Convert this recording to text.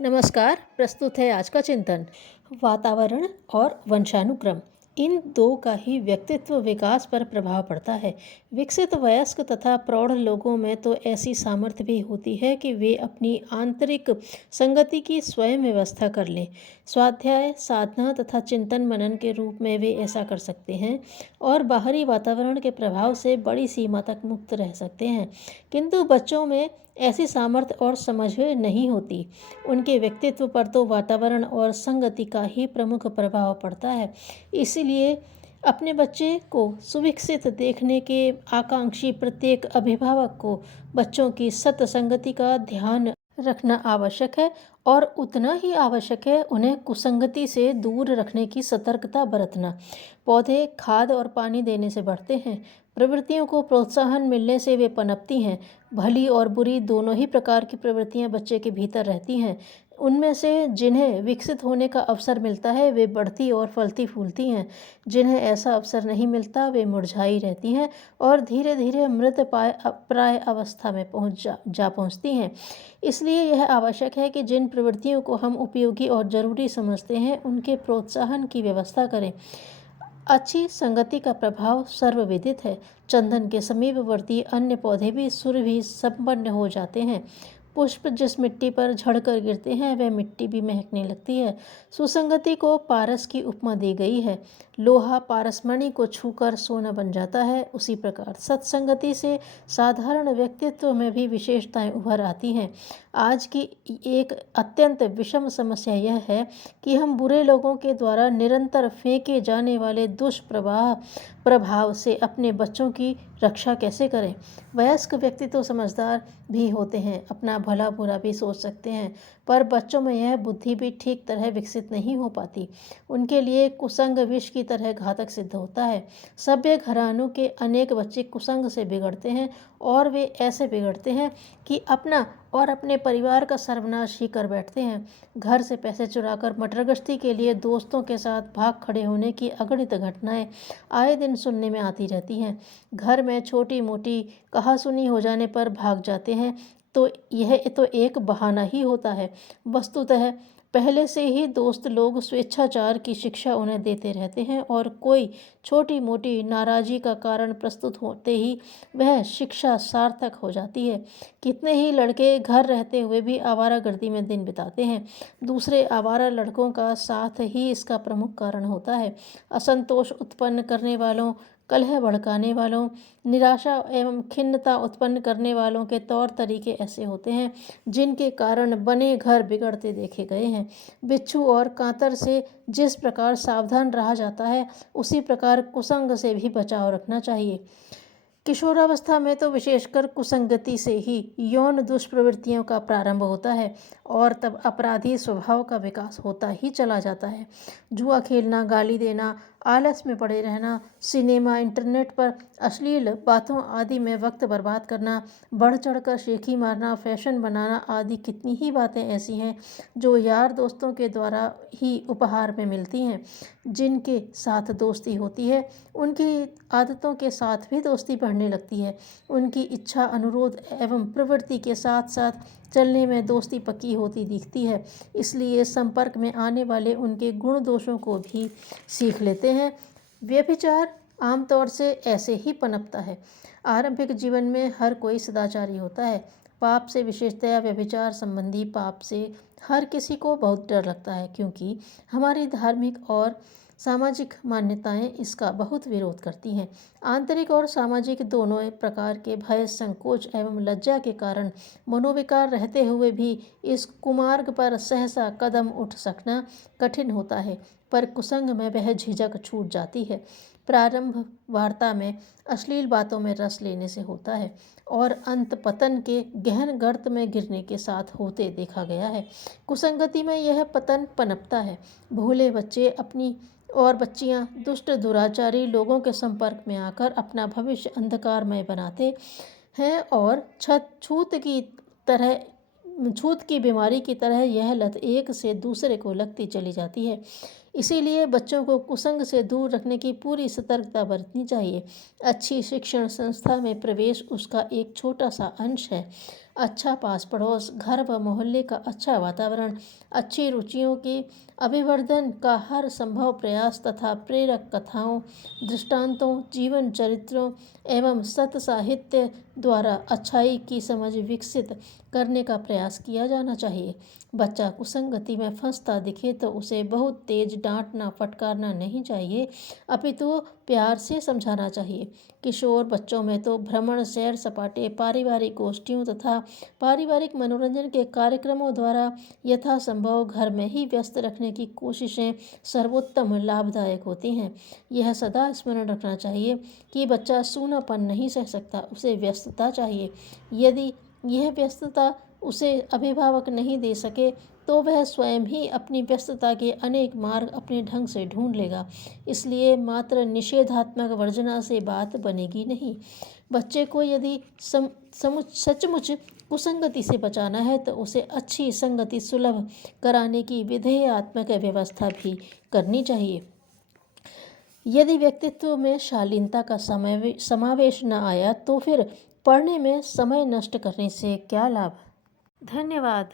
नमस्कार। प्रस्तुत है आज का चिंतन। वातावरण और वंशानुक्रम इन दो का ही व्यक्तित्व विकास पर प्रभाव पड़ता है। विकसित वयस्क तथा प्रौढ़ लोगों में तो ऐसी सामर्थ्य भी होती है कि वे अपनी आंतरिक संगति की स्वयं व्यवस्था कर लें। स्वाध्याय, साधना तथा चिंतन मनन के रूप में वे ऐसा कर सकते हैं और बाहरी वातावरण के प्रभाव से बड़ी सीमा तक मुक्त रह सकते हैं। किंतु बच्चों में ऐसी सामर्थ्य और समझ नहीं होती। उनके व्यक्तित्व पर तो वातावरण और संगति का ही प्रमुख प्रभाव पड़ता है। इसीलिए अपने बच्चे को सुविकसित देखने के आकांक्षी प्रत्येक अभिभावक को बच्चों की सत्संगति का ध्यान रखना आवश्यक है और उतना ही आवश्यक है उन्हें कुसंगति से दूर रखने की सतर्कता बरतना। पौधे खाद और पानी देने से बढ़ते हैं। प्रवृत्तियों को प्रोत्साहन मिलने से वे पनपती हैं। भली और बुरी दोनों ही प्रकार की प्रवृत्तियां बच्चे के भीतर रहती हैं। उनमें से जिन्हें विकसित होने का अवसर मिलता है वे बढ़ती और फलती फूलती हैं। जिन्हें ऐसा अवसर नहीं मिलता वे मुरझाई रहती हैं और धीरे धीरे मृत प्राय अवस्था में पहुंचती हैं। इसलिए यह आवश्यक है कि जिन प्रवृत्तियों को हम उपयोगी और ज़रूरी समझते हैं उनके प्रोत्साहन की व्यवस्था करें। अच्छी संगति का प्रभाव सर्वविदित है। चंदन के समीपवर्ती अन्य पौधे भी सुरभि संपन्न हो जाते हैं। पुष्प जिस मिट्टी पर झड़कर गिरते हैं वह मिट्टी भी महकने लगती है। सुसंगति को पारस की उपमा दी गई है। लोहा पारसमणि को छूकर सोना बन जाता है, उसी प्रकार सत्संगति से साधारण व्यक्तित्व में भी विशेषताएं उभर आती हैं। आज की एक अत्यंत विषम समस्या यह है कि हम बुरे लोगों के द्वारा निरंतर फेंके जाने वाले प्रभाव से अपने बच्चों की रक्षा कैसे करें। वयस्क व्यक्ति तो समझदार भी होते हैं, अपना भला बुरा भी सोच सकते हैं, पर बच्चों में यह बुद्धि भी ठीक तरह विकसित नहीं हो पाती। उनके लिए कुसंग विष की तरह घातक सिद्ध होता है। सभ्य घरानों के अनेक बच्चे कुसंग से बिगड़ते हैं और वे ऐसे बिगड़ते हैं कि अपना और अपने परिवार का सर्वनाश ही कर बैठते हैं। घर से पैसे चुराकर मटरगश्ती के लिए दोस्तों के साथ भाग खड़े होने की अगणित घटनाएं आए दिन सुनने में आती रहती हैं। घर में छोटी मोटी कहासुनी हो जाने पर भाग जाते हैं तो यह तो एक बहाना ही होता है। वस्तुतः पहले से ही दोस्त लोग स्वेच्छाचार की शिक्षा उन्हें देते रहते हैं और कोई छोटी मोटी नाराज़गी का कारण प्रस्तुत होते ही वह शिक्षा सार्थक हो जाती है। कितने ही लड़के घर रहते हुए भी आवारागर्दी में दिन बिताते हैं। दूसरे आवारा लड़कों का साथ ही इसका प्रमुख कारण होता है। असंतोष उत्पन्न करने वालों, कलह भड़काने वालों, निराशा एवं खिन्नता उत्पन्न करने वालों के तौर तरीके ऐसे होते हैं जिनके कारण बने घर बिगड़ते देखे गए हैं। बिच्छू और कांतर से जिस प्रकार सावधान रहा जाता है उसी प्रकार कुसंग से भी बचाव रखना चाहिए। किशोरावस्था में तो विशेषकर कुसंगति से ही यौन दुष्प्रवृत्तियों का प्रारंभ होता है और तब अपराधी स्वभाव का विकास होता ही चला जाता है। जुआ खेलना, गाली देना, आलस में पड़े रहना, सिनेमा, इंटरनेट पर अश्लील बातों आदि में वक्त बर्बाद करना, बढ़ चढ़कर शेखी मारना, फैशन बनाना आदि कितनी ही बातें ऐसी हैं जो यार दोस्तों के द्वारा ही उपहार में मिलती हैं। जिनके साथ दोस्ती होती है उनकी आदतों के साथ भी दोस्ती बढ़ने लगती है। उनकी इच्छा, अनुरोध एवं प्रवृत्ति के साथ साथ चलने में दोस्ती पक्की होती दिखती है। इसलिए संपर्क में आने वाले उनके गुण दोषों को भी सीख लेते हैं। व्यभिचार आमतौर से ऐसे ही पनपता है। आरंभिक जीवन में हर कोई सदाचारी होता है। पाप से, विशेषतया व्यभिचार संबंधी पाप से हर किसी को बहुत डर लगता है, क्योंकि हमारी धार्मिक और सामाजिक मान्यताएं इसका बहुत विरोध करती हैं। आंतरिक और सामाजिक दोनों प्रकार के भय, संकोच एवं लज्जा के कारण मनोविकार रहते हुए भी इस कुमार्ग पर सहसा कदम उठ सकना कठिन होता है, पर कुसंग में वह झिझक छूट जाती है। प्रारंभ वार्ता में अश्लील बातों में रस लेने से होता है और अंत पतन के गहन गर्त में गिरने के साथ होते देखा गया है। कुसंगति में यह पतन पनपता है। भोले बच्चे अपनी और बच्चियां दुष्ट दुराचारी लोगों के संपर्क में आकर अपना भविष्य अंधकारमय बनाते हैं और छूत की बीमारी की तरह यह लत एक से दूसरे को लगती चली जाती है। इसीलिए बच्चों को कुसंग से दूर रखने की पूरी सतर्कता बरतनी चाहिए। अच्छी शिक्षण संस्था में प्रवेश उसका एक छोटा सा अंश है। अच्छा पास पड़ोस, घर व मोहल्ले का अच्छा वातावरण, अच्छी रुचियों के अभिवर्धन का हर संभव प्रयास तथा प्रेरक कथाओं, दृष्टांतों, जीवन चरित्रों एवं सत साहित्य द्वारा अच्छाई की समझ विकसित करने का प्रयास किया जाना चाहिए। बच्चा कुसंगति में फंसता दिखे तो उसे बहुत तेज डांटना फटकारना नहीं चाहिए, अपितु प्यार से समझाना चाहिए। किशोर बच्चों में तो भ्रमण, सैर सपाटे, पारिवारिक गोष्ठियों तथा पारिवारिक मनोरंजन के कार्यक्रमों द्वारा यथासंभव घर में ही व्यस्त रखने की कोशिशें सर्वोत्तम लाभदायक होती हैं। यह सदा स्मरण रखना चाहिए कि बच्चा सूनापन नहीं सह सकता, उसे व्यस्तता चाहिए। यदि यह व्यस्तता उसे अभिभावक नहीं दे सके तो वह स्वयं ही अपनी व्यस्तता के अनेक मार्ग अपने ढंग से ढूंढ लेगा। इसलिए मात्र निषेधात्मक वर्जना से बात बनेगी नहीं। बच्चे को यदि सचमुच कुसंगति से बचाना है तो उसे अच्छी संगति सुलभ कराने की विधेयात्मक व्यवस्था भी करनी चाहिए। यदि व्यक्तित्व में शालीनता का समावेश न आया तो फिर पढ़ने में समय नष्ट करने से क्या लाभ। धन्यवाद।